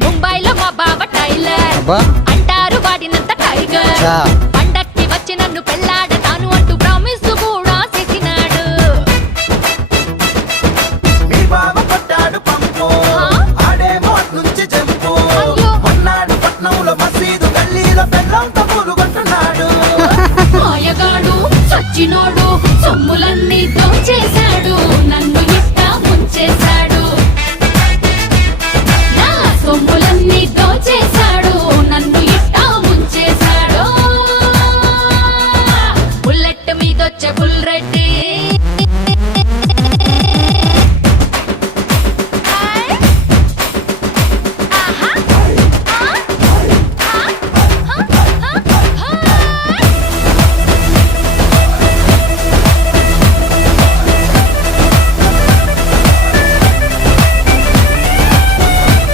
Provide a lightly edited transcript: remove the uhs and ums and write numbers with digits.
ముంబైలో మా బావ టైలర్ అబ్బా అంటారు వాడినంత టైగర్ చా. పండక్కి వచ్చి నన్ను పెళ్ళ